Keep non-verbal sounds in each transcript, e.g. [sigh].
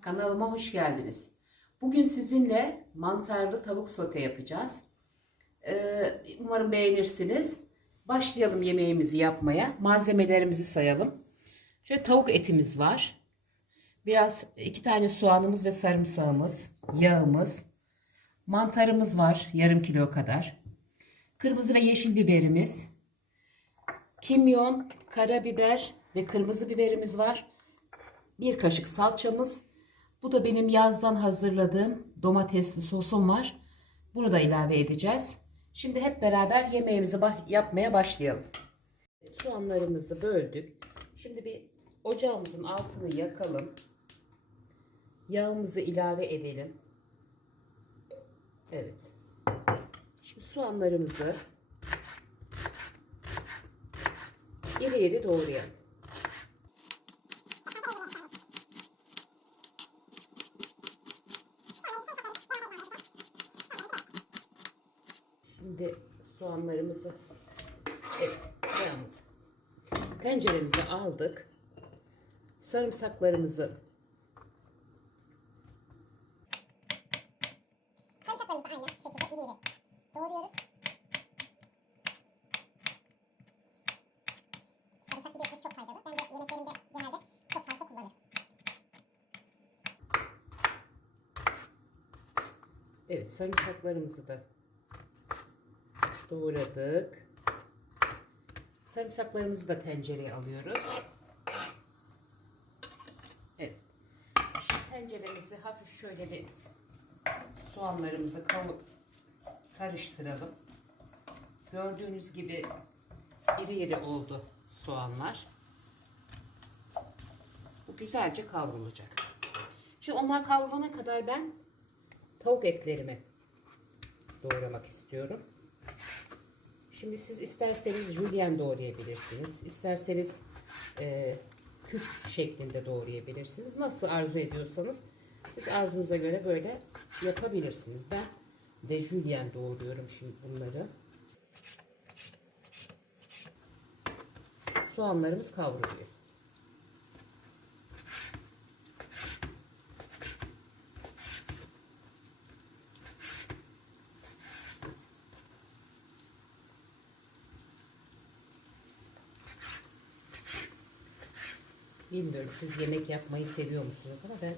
Kanalıma hoş geldiniz. Bugün sizinle mantarlı tavuk sote yapacağız. Ee, umarım beğenirsiniz. Başlayalım yemeğimizi yapmaya. Malzemelerimizi sayalım. Şöyle tavuk etimiz var. Biraz iki tane soğanımız ve sarımsağımız, yağımız, mantarımız var yarım kilo kadar. Kırmızı ve yeşil biberimiz, kimyon, karabiber ve kırmızı biberimiz var. Bir kaşık salçamız. Bu da benim yazdan hazırladığım domatesli sosum var. Bunu da ilave edeceğiz. Şimdi hep beraber yemeğimizi yapmaya başlayalım. Soğanlarımızı böldük. Şimdi bir ocağımızın altını yakalım. Yağımızı ilave edelim. Evet. Şimdi soğanlarımızı iri iri doğrayalım. Şimdi soğanlarımızı evet, yağımızı tenceremize aldık. Sarımsaklarımızı Sarımsaklarımızı aynı şekilde iri iri doğruyoruz. Sarımsak biliyorsunuz çok faydalı. Ben de yemeklerimde genelde çok fazla kullanırım. evet sarımsaklarımızı da doğradık. Sarımsaklarımızı da tencereye alıyoruz. Evet. Şimdi tenceremizi hafif şöyle bir soğanlarımızı kavurup karıştıralım. Gördüğünüz gibi iri iri oldu soğanlar. Bu güzelce kavrulacak. Şimdi onlar kavrulana kadar ben tavuk etlerimi doğramak istiyorum. Şimdi siz isterseniz julienne doğrayabilirsiniz. İsterseniz e, küp şeklinde doğrayabilirsiniz. Nasıl arzu ediyorsanız siz arzunuza göre böyle yapabilirsiniz. Ben de julienne doğruyorum şimdi bunları. Soğanlarımız kavruluyor. Siz yemek yapmayı seviyor musunuz ama ben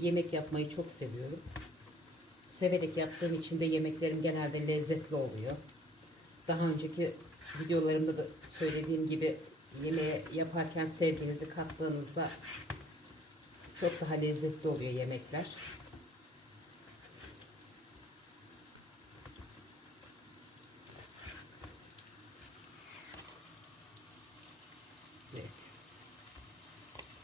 yemek yapmayı çok seviyorum. Severek yaptığım için de yemeklerim genelde lezzetli oluyor. Daha önceki videolarımda da söylediğim gibi yemeğe yaparken sevginizi kattığınızda çok daha lezzetli oluyor yemekler. Evet.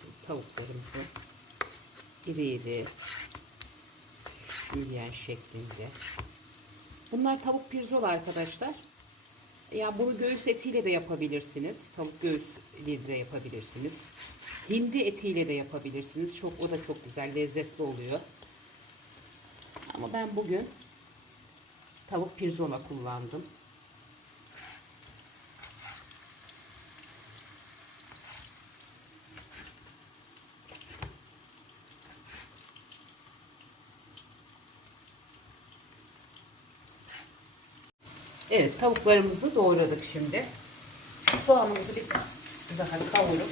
Şimdi tavuklarımızı iri iri jülyen şeklinde. Bunlar tavuk pirzola arkadaşlar. Ya bunu göğüs etiyle de yapabilirsiniz. Tavuk göğüsüyle de yapabilirsiniz. Hindi etiyle de yapabilirsiniz. Çok o da çok güzel, lezzetli oluyor. Ama ben bugün tavuk pirzola kullandım. Evet tavuklarımızı doğradık şimdi. Soğanımızı bir daha kavurup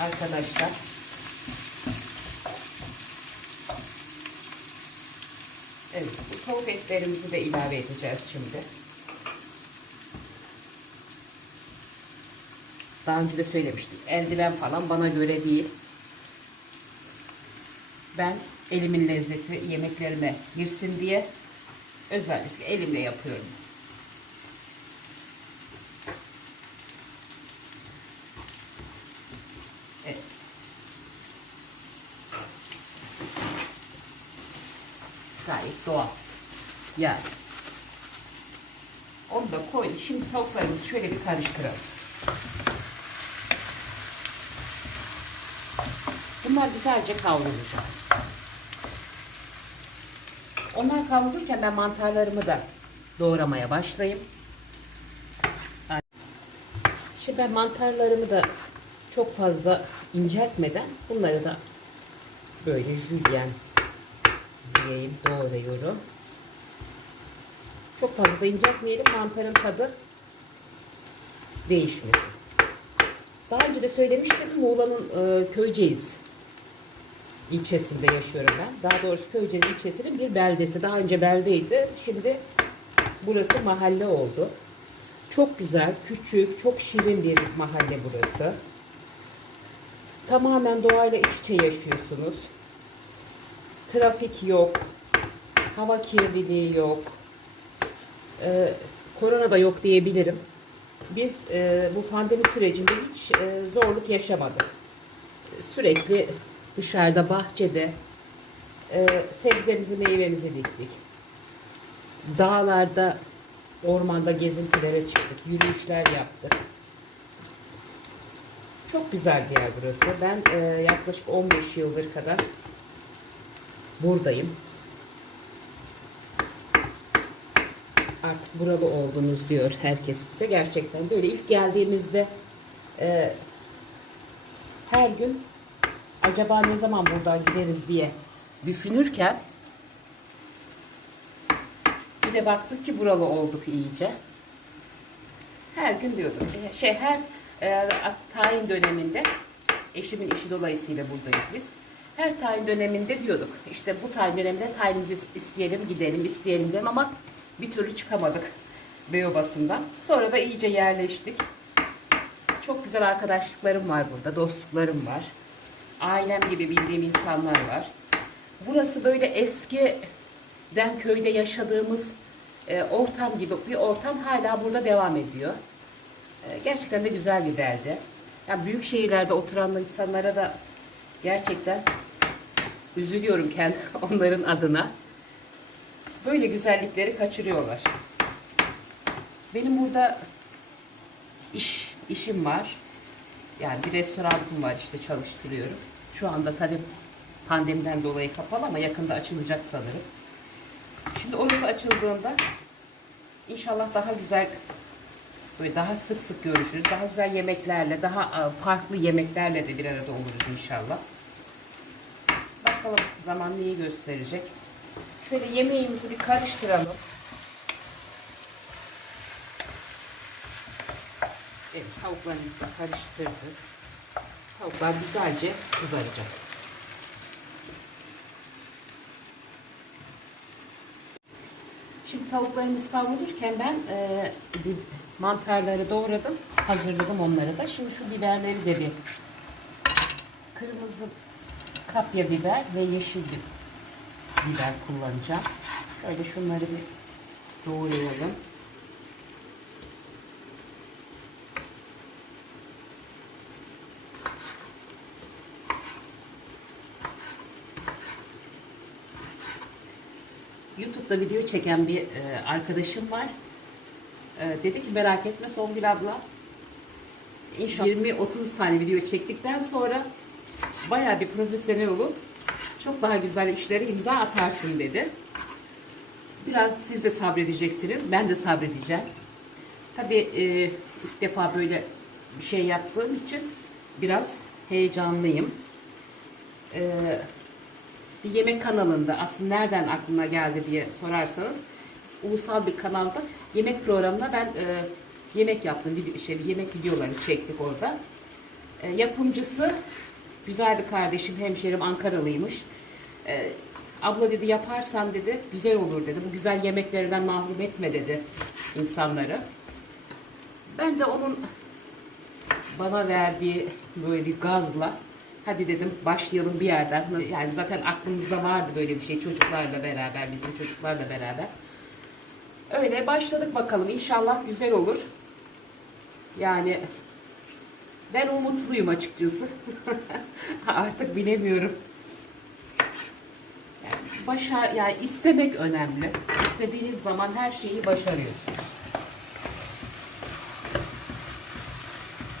arkadaşlar Evet bu tavuk etlerimizi de ilave edeceğiz şimdi. Daha önce de söylemiştim. Eldiven falan bana göre değil. Ben elimin lezzeti yemeklerime girsin diye özellikle elimle yapıyorum. Evet. Gayet doğal. Yani. Onu da koy. Şimdi tavuklarımızı şöyle bir karıştıralım. Bunlar güzelce kavrulacak. Onlar kavrulurken ben mantarlarımı da doğramaya başlayayım. Şimdi ben mantarlarımı da çok fazla inceltmeden bunları da Böyle jülyen diyeyim doğruyorum. Çok fazla da inceltmeyelim mantarın tadı değişmesin. Daha önce de söylemiştim Muğla'nın e, Köyceğiz ilçesinde yaşıyorum ben. Daha doğrusu Köyceğiz ilçesinin bir beldesi. Daha önce beldeydi. Şimdi burası mahalle oldu. Çok güzel, küçük, çok şirin bir mahalle burası. Tamamen doğayla iç içe yaşıyorsunuz. Trafik yok. Hava kirliliği yok. Ee, korona da yok diyebilirim. Biz e, bu pandemi sürecinde hiç e, zorluk yaşamadık. Sürekli dışarıda, bahçede e, sebzemizi, meyvemizi diktik. Dağlarda, ormanda gezintilere çıktık, yürüyüşler yaptık. Çok güzel bir yer burası. Ben e, yaklaşık 15 yıldır kadar buradayım. Artık buralı oldunuz diyor herkes bize. Gerçekten de öyle. İlk geldiğimizde e, her gün acaba ne zaman buradan gideriz diye düşünürken bir de baktık ki buralı olduk iyice. Her gün diyorduk. e, Şey her e, tayin döneminde eşimin işi dolayısıyla buradayız biz. Her tayin döneminde diyorduk. İşte bu tayin döneminde tayinimizi isteyelim, gidelim, isteyelim dedim ama bir türlü çıkamadık Beyobası'ndan. Sonra da iyice yerleştik. Çok güzel arkadaşlıklarım var burada, dostluklarım var. Ailem gibi bildiğim insanlar var. Burası böyle eskiden köyde yaşadığımız e, ortam gibi bir ortam hala burada devam ediyor. E, gerçekten de güzel bir belde. Yani büyük şehirlerde oturan insanlara da gerçekten üzülüyorum kendi [laughs] onların adına. Böyle güzellikleri kaçırıyorlar. Benim burada iş işim var. Yani bir restoranım var işte çalıştırıyorum. Şu anda tabii pandemiden dolayı kapalı ama yakında açılacak sanırım. Şimdi orası açıldığında inşallah daha güzel böyle daha sık sık görüşürüz. Daha güzel yemeklerle, daha e, farklı yemeklerle de bir arada oluruz inşallah. Bakalım zaman neyi gösterecek. Şöyle yemeğimizi bir karıştıralım. Evet, tavuklarımızı da karıştırdık. Tavuklar güzelce kızaracak. Şimdi tavuklarımız kavrulurken ben e, mantarları doğradım. Hazırladım onları da. Şimdi şu biberleri de bir kırmızı kapya biber ve yeşil bir biber kullanacağım. Şöyle şunları bir doğrayalım. YouTube'da video çeken bir e, arkadaşım var. E, dedi ki merak etme Songül abla. İnşallah 20-30 tane video çektikten sonra bayağı bir profesyonel olup çok daha güzel işlere imza atarsın dedi. Biraz siz de sabredeceksiniz. Ben de sabredeceğim. Tabii e, ilk defa böyle bir şey yaptığım için biraz heyecanlıyım. E, bir yemek kanalında aslında nereden aklına geldi diye sorarsanız ulusal bir kanalda yemek programına ben e, yemek yaptım. Video, şey, yemek videoları çektik orada. E, yapımcısı güzel bir kardeşim, hemşerim Ankaralıymış. E, abla dedi yaparsan dedi güzel olur dedi. Bu güzel yemeklerinden mahrum etme dedi insanları. Ben de onun bana verdiği böyle bir gazla hadi dedim başlayalım bir yerden. Yani zaten aklımızda vardı böyle bir şey çocuklarla beraber, bizim çocuklarla beraber. Öyle başladık bakalım. İnşallah güzel olur. Yani ben umutluyum açıkçası. [laughs] Artık bilemiyorum. Yani başar yani istemek önemli. İstediğiniz zaman her şeyi başarıyorsunuz.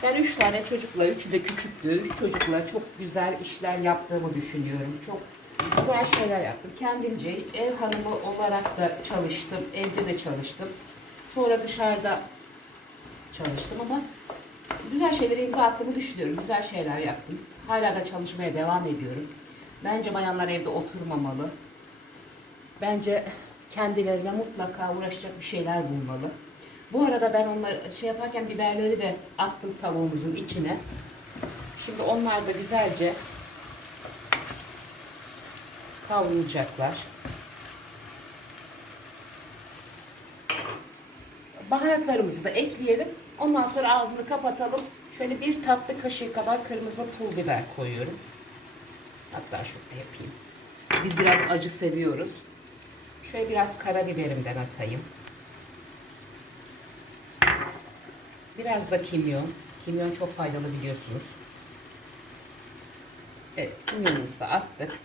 Ben üç tane çocukla, üçü de küçüktü. Üç çocukla çok güzel işler yaptığımı düşünüyorum. Çok güzel şeyler yaptım. Kendimce ev hanımı olarak da çalıştım. Evde de çalıştım. Sonra dışarıda çalıştım ama güzel şeylere imza attığımı düşünüyorum. Güzel şeyler yaptım. Hala da çalışmaya devam ediyorum. Bence bayanlar evde oturmamalı. Bence kendilerine mutlaka uğraşacak bir şeyler bulmalı. Bu arada ben onları şey yaparken biberleri de attım tavuğumuzun içine. Şimdi onlar da güzelce kavrulacaklar. Baharatlarımızı da ekleyelim. Ondan sonra ağzını kapatalım. Şöyle bir tatlı kaşığı kadar kırmızı pul biber koyuyorum. Hatta şöyle yapayım. Biz biraz acı seviyoruz. Şöyle biraz karabiberimden atayım. Biraz da kimyon. Kimyon çok faydalı biliyorsunuz. Evet, kimyonumuzu da attık.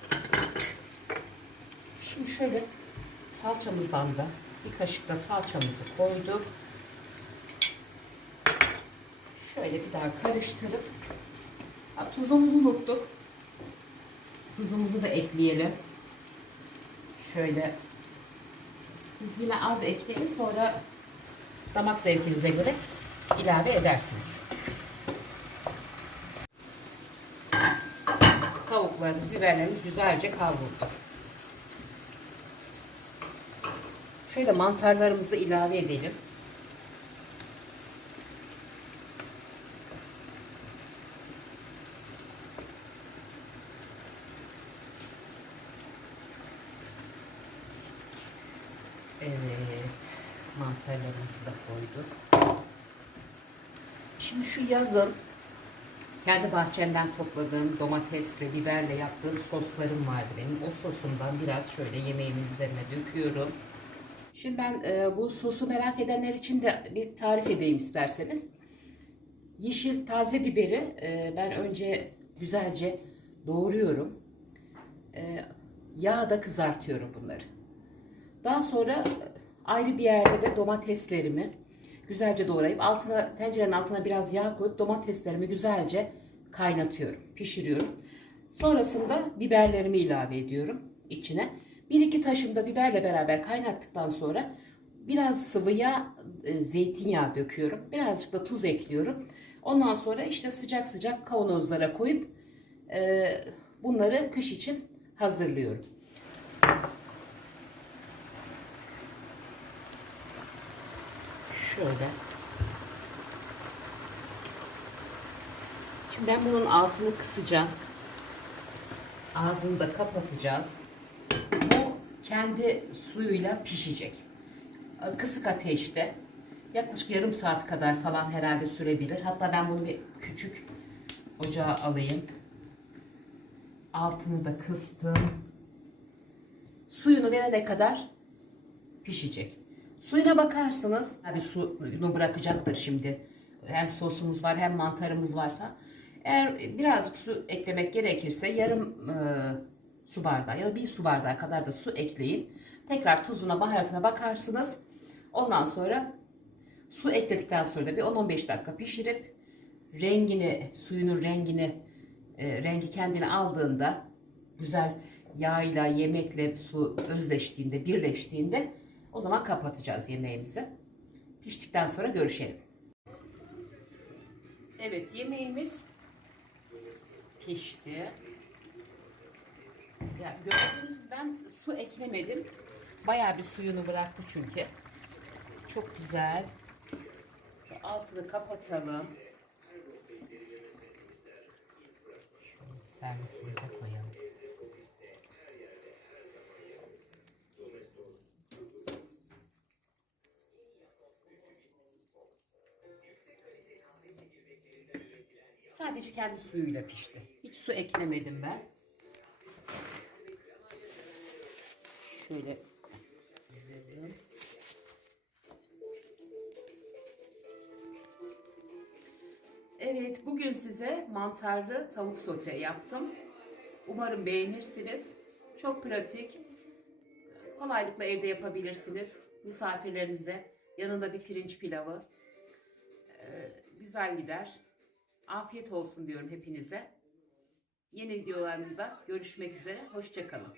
Şimdi şöyle salçamızdan da bir kaşık da salçamızı koyduk. Şöyle bir daha karıştırıp ha, tuzumuzu unuttuk. Tuzumuzu da ekleyelim. Şöyle siz yine az ekleyin sonra damak zevkinize göre ilave edersiniz. Tavuklarımız, biberlerimiz güzelce kavruldu. Şöyle mantarlarımızı ilave edelim. Evet. Mantarlarımızı da koyduk. Şimdi şu yazın kendi bahçemden topladığım domatesle, biberle yaptığım soslarım vardı benim. O sosumdan biraz şöyle yemeğimin üzerine döküyorum. Şimdi ben e, bu sosu merak edenler için de bir tarif edeyim isterseniz. Yeşil taze biberi e, ben önce güzelce doğruyorum. E, yağda kızartıyorum bunları. Daha sonra e, ayrı bir yerde de domateslerimi güzelce doğrayıp altına tencerenin altına biraz yağ koyup domateslerimi güzelce kaynatıyorum, pişiriyorum. Sonrasında biberlerimi ilave ediyorum içine. Bir iki taşım da biberle beraber kaynattıktan sonra biraz sıvı yağ, e, zeytinyağı döküyorum. Birazcık da tuz ekliyorum. Ondan sonra işte sıcak sıcak kavanozlara koyup e, bunları kış için hazırlıyorum. Şöyle. Şimdi ben bunun altını kısacağım. Ağzını da kapatacağız. Bu kendi suyuyla pişecek. Kısık ateşte. Yaklaşık yarım saat kadar falan herhalde sürebilir. Hatta ben bunu bir küçük ocağa alayım. Altını da kıstım. Suyunu verene kadar pişecek. Suyuna bakarsınız. Tabii suyunu bırakacaktır şimdi. Hem sosumuz var hem mantarımız var falan. Eğer birazcık su eklemek gerekirse yarım e, su bardağı ya da bir su bardağı kadar da su ekleyin. Tekrar tuzuna baharatına bakarsınız. Ondan sonra su ekledikten sonra da bir 10-15 dakika pişirip rengini, suyunun rengini, e, rengi kendini aldığında güzel yağıyla, yemekle su özleştiğinde, birleştiğinde o zaman kapatacağız yemeğimizi. Piştikten sonra görüşelim. Evet yemeğimiz pişti. Ya gördüğünüz gibi ben su eklemedim. Bayağı bir suyunu bıraktı çünkü. Çok güzel. Altını kapatalım. Şöyle servisimize koyalım. Sadece kendi suyuyla pişti. Hiç su eklemedim ben. Şöyle. Evet, bugün size mantarlı tavuk sote yaptım. Umarım beğenirsiniz. Çok pratik. Kolaylıkla evde yapabilirsiniz. Misafirlerinize yanında bir pirinç pilavı. Ee, güzel gider. Afiyet olsun diyorum hepinize. Yeni videolarımda görüşmek üzere. Hoşçakalın.